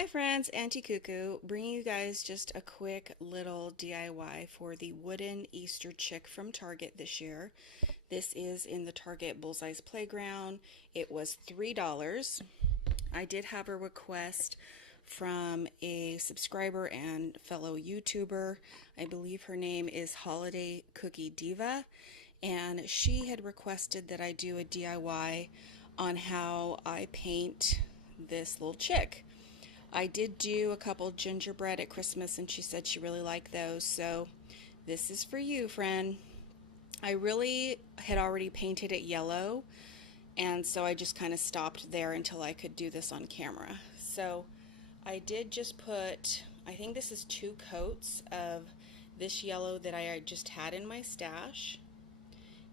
Hi friends, Auntie Cuckoo, bringing you guys just a quick little DIY for the wooden Easter chick from Target this year. This is in the Target Bullseye's Playground. It was $3. I did have a request from a subscriber and fellow YouTuber. I believe her name is Holiday Cookie Diva, and she had requested that I do a DIY on how I paint this little chick. I did do a couple gingerbread at Christmas and she said she really liked those, so this is for you, friend. I really had already painted it yellow, and so I just kind of stopped there until I could do this on camera. So I did just put, I think this is 2 coats of this yellow that I just had in my stash.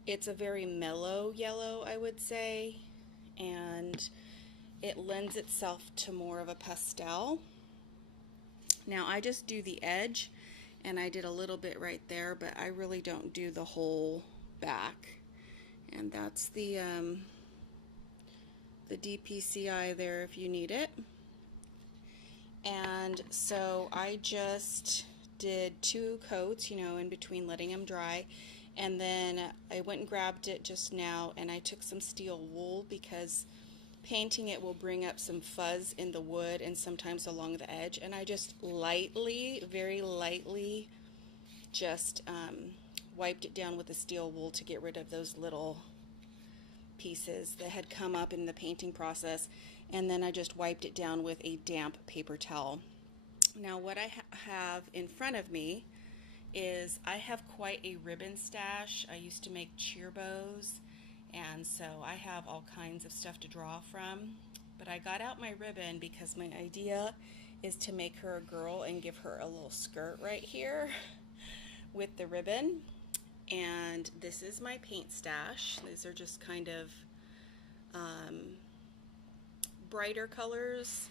It's a very mellow yellow, I would say, and it lends itself to more of a pastel. Now I just do the edge, and I did a little bit right there, but I really don't do the whole back. And that's the DPCI there if you need it. And so I just did 2 coats, in between letting them dry. And then I went and grabbed it just now, and I took some steel wool because painting it will bring up some fuzz in the wood and sometimes along the edge, and I just lightly, very lightly, just wiped it down with the steel wool to get rid of those little pieces that had come up in the painting process, and then I just wiped it down with a damp paper towel. Now what I have in front of me is I have quite a ribbon stash. I used to make cheer bows, and so I have all kinds of stuff to draw from, but I got out my ribbon because my idea is to make her a girl and give her a little skirt right here with the ribbon. And this is my paint stash. These are just kind of brighter colors,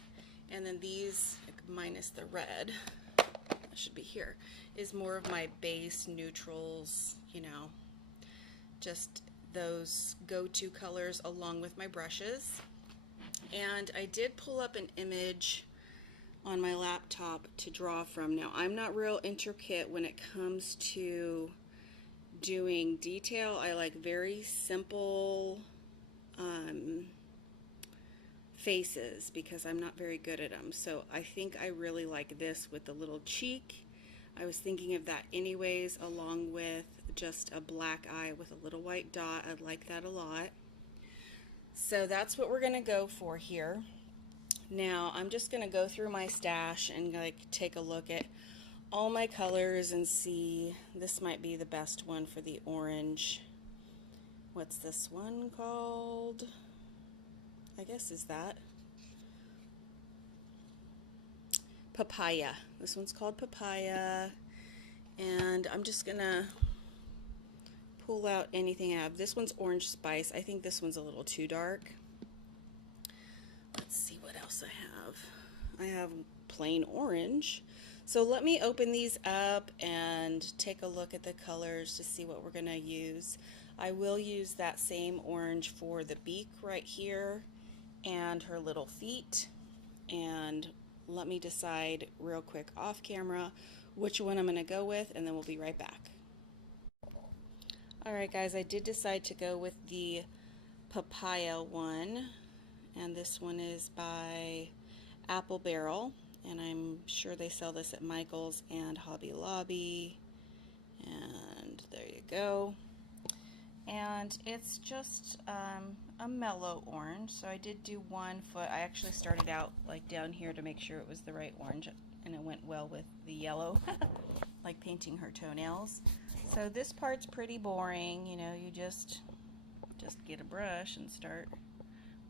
and then these, minus the red, that should be here, is more of my base neutrals, just those go-to colors along with my brushes. And I did pull up an image on my laptop to draw from. Now I'm not real intricate when it comes to doing detail. I like very simple faces because I'm not very good at them. So I think I really like this with the little cheek. I was thinking of that anyways, along with just a black eye with a little white dot. I like that a lot. So that's what we're gonna go for here. Now I'm just gonna go through my stash and take a look at all my colors and see. This might be the best one for the orange. What's this one called? I guess is that papaya. This one's called papaya, and I'm just gonna pull out anything I have. This one's orange spice. I think this one's a little too dark. Let's see what else I have. I have plain orange. So let me open these up and take a look at the colors to see what we're gonna use. I will use that same orange for the beak right here and her little feet. And let me decide real quick off camera which one I'm gonna go with, and then we'll be right back. Alright guys, I did decide to go with the papaya one, and this one is by Apple Barrel, and I'm sure they sell this at Michael's and Hobby Lobby, and there you go. And it's just a mellow orange, so I did do 1 foot. I actually started out like down here to make sure it was the right orange, and it went well with the yellow, like painting her toenails. So this part's pretty boring, you just get a brush and start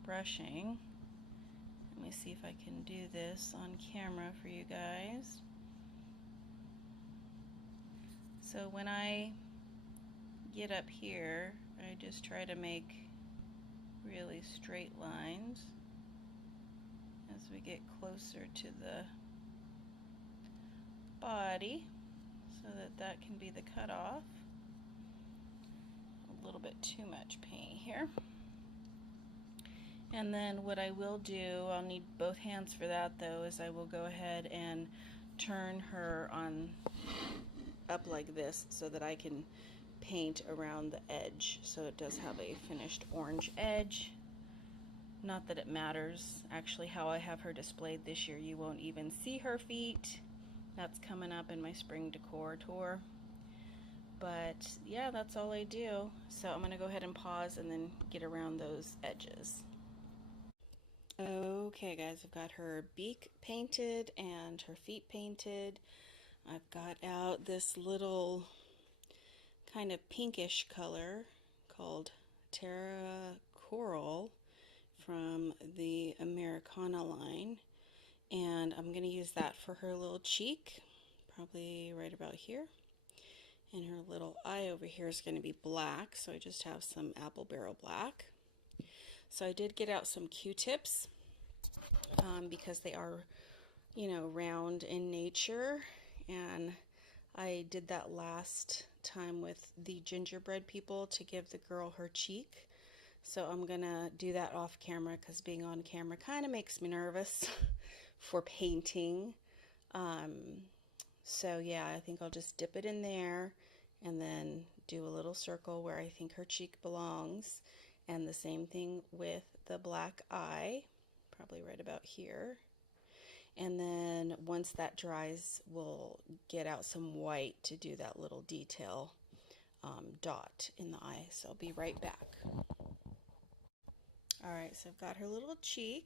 brushing. Let me see if I can do this on camera for you guys. So when I get up here, I just try to make really straight lines as we get closer to the body, so that can be the cutoff. A little bit too much paint here. And then what I will do, I'll need both hands for that though, is I will go ahead and turn her on up like this so that I can paint around the edge. So it does have a finished orange edge. Not that it matters actually how I have her displayed this year. You won't even see her feet. That's coming up in my spring decor tour. But yeah, that's all I do. So I'm gonna go ahead and pause and then get around those edges. Okay guys, I've got her beak painted and her feet painted. I've got out this little kind of pinkish color called Terra Coral from the Americana line, and I'm going to use that for her little cheek, probably right about here. And her little eye over here is going to be black, so I just have some apple barrel black. So I did get out some Q-tips because they are, you know, round in nature, and I did that last time with the gingerbread people to give the girl her cheek. So I'm gonna do that off camera because being on camera kind of makes me nervous for painting. So yeah, I think I'll just dip it in there and then do a little circle where I think her cheek belongs. And the same thing with the black eye, probably right about here. And then once that dries, we'll get out some white to do that little detail dot in the eye. So I'll be right back. All right, so I've got her little cheek,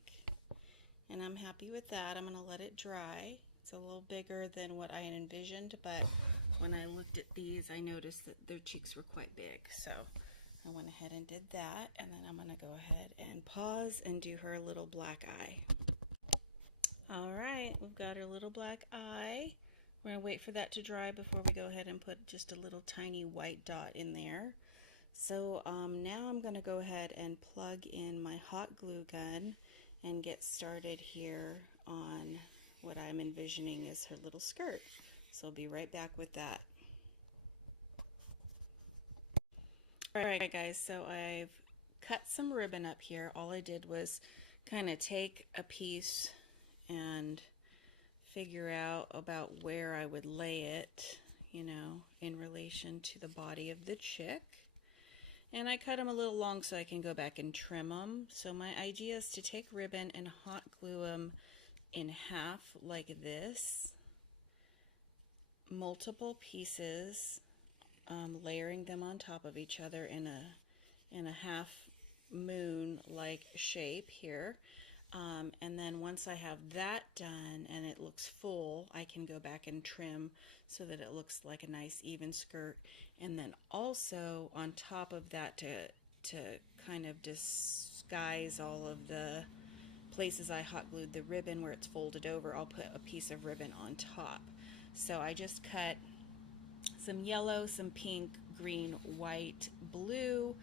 and I'm happy with that. I'm gonna let it dry. It's a little bigger than what I had envisioned, but when I looked at these, I noticed that their cheeks were quite big. So I went ahead and did that, and then I'm gonna go ahead and pause and do her little black eye. All right, we've got her little black eye. We're gonna wait for that to dry before we go ahead and put just a little tiny white dot in there. So now I'm going to go ahead and plug in my hot glue gun and get started here on what I'm envisioning is her little skirt. So I'll be right back with that. Alright guys, so I've cut some ribbon up here. All I did was kind of take a piece and figure out about where I would lay it, you know, in relation to the body of the chick. And I cut them a little long so I can go back and trim them. So my idea is to take ribbon and hot glue them in half like this. Multiple pieces, layering them on top of each other in a half moon like shape here. And then once I have that done and it looks full, I can go back and trim so that it looks like a nice even skirt. And then also on top of that, to kind of disguise all of the places I hot glued the ribbon where it's folded over, I'll put a piece of ribbon on top. So I just cut some yellow, some pink, green, white, blue,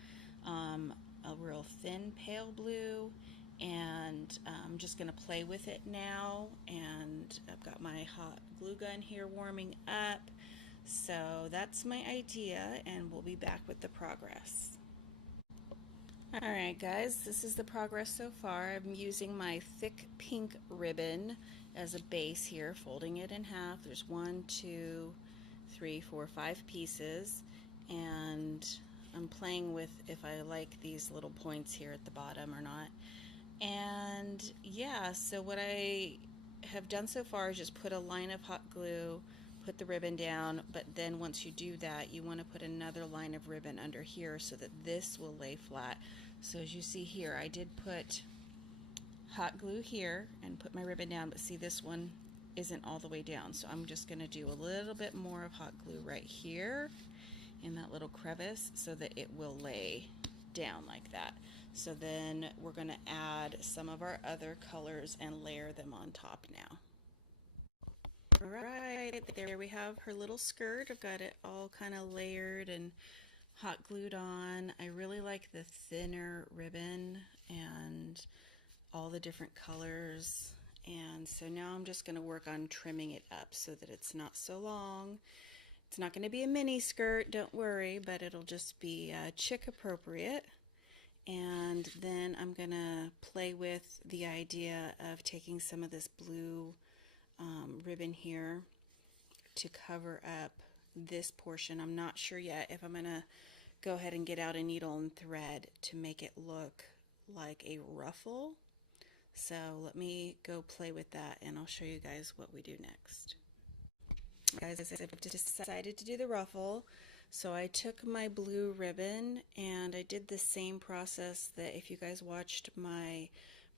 a real thin pale blue, and I'm just going to play with it now. And I've got my hot glue gun here warming up. So that's my idea, and we'll be back with the progress. Alright guys, this is the progress so far. I'm using my thick pink ribbon as a base here, folding it in half. There's 1, 2, 3, 4, 5 pieces, and I'm playing with if I like these little points here at the bottom or not. And yeah, so what I have done so far is just put a line of hot glue, put the ribbon down, but then once you do that, you want to put another line of ribbon under here so that this will lay flat. So as you see here, I did put hot glue here and put my ribbon down, but see, this one isn't all the way down, so I'm just going to do a little bit more of hot glue right here in that little crevice so that it will lay down like that. So then we're going to add some of our other colors and layer them on top now. Alright, there we have her little skirt. I've got it all kind of layered and hot glued on. I really like the thinner ribbon and all the different colors. And so now I'm just going to work on trimming it up so that it's not so long. It's not going to be a mini skirt, don't worry, but it'll just be chick appropriate. And then I'm gonna play with the idea of taking some of this blue ribbon here to cover up this portion. I'm not sure yet if I'm gonna go ahead and get out a needle and thread to make it look like a ruffle. So let me go play with that and I'll show you guys what we do next. Guys, I've decided to do the ruffle. So I took my blue ribbon and I did the same process that if you guys watched my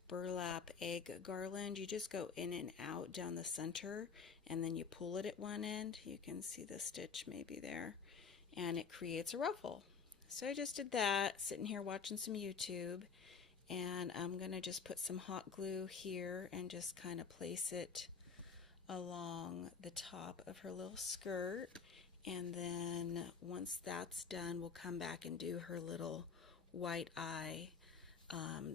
burlap egg garland, you just go in and out down the center and then you pull it at one end. You can see the stitch maybe there, and it creates a ruffle. So I just did that, sitting here watching some YouTube, and I'm gonna just put some hot glue here and just kind of place it along the top of her little skirt. And then once that's done, we'll come back and do her little white eye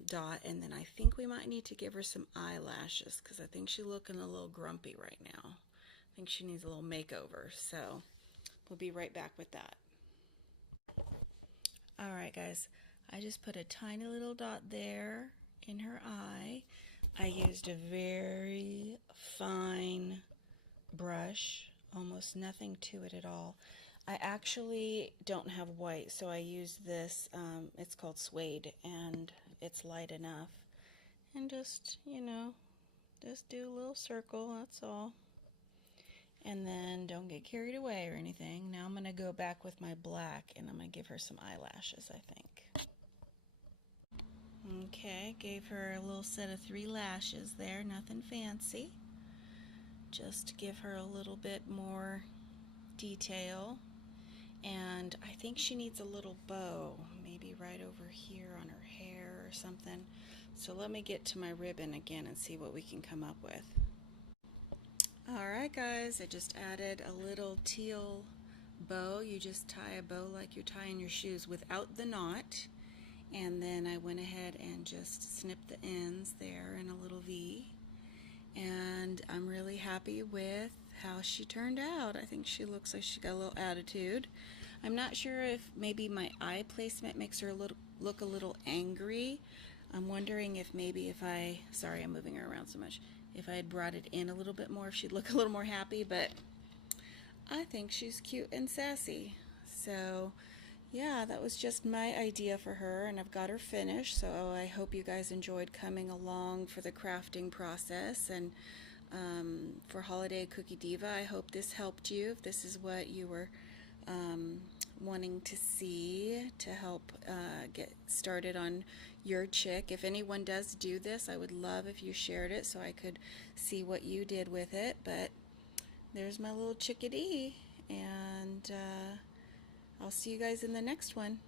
dot. And then I think we might need to give her some eyelashes because I think she's looking a little grumpy right now. I think she needs a little makeover. So we'll be right back with that. Alright guys, I just put a tiny little dot there in her eye. I used a very fine brush, almost nothing to it at all. I actually don't have white, so I use this, it's called suede, and it's light enough. And just, you know, just do a little circle, that's all. And then don't get carried away or anything. Now I'm going to go back with my black and I'm going to give her some eyelashes, I think. Okay, gave her a little set of 3 lashes there, nothing fancy. Just to give her a little bit more detail. And I think she needs a little bow, maybe right over here on her hair or something. So let me get to my ribbon again and see what we can come up with. Alright guys, I just added a little teal bow. You just tie a bow like you're tying your shoes without the knot. And then I went ahead and just snipped the ends there in a little V. And I'm really happy with how she turned out. I think she looks like she got a little attitude. I'm not sure if maybe my eye placement makes her look a little angry. I'm wondering if maybe if I, sorry I'm moving her around so much, if I had brought it in a little bit more, if she'd look a little more happy, but I think she's cute and sassy. So yeah, that was just my idea for her, and I've got her finished, so I hope you guys enjoyed coming along for the crafting process. And for Holiday Cookie Diva, I hope this helped you, if this is what you were wanting to see to help get started on your chick. If anyone does do this, I would love if you shared it so I could see what you did with it. But there's my little chickadee, and I'll see you guys in the next one.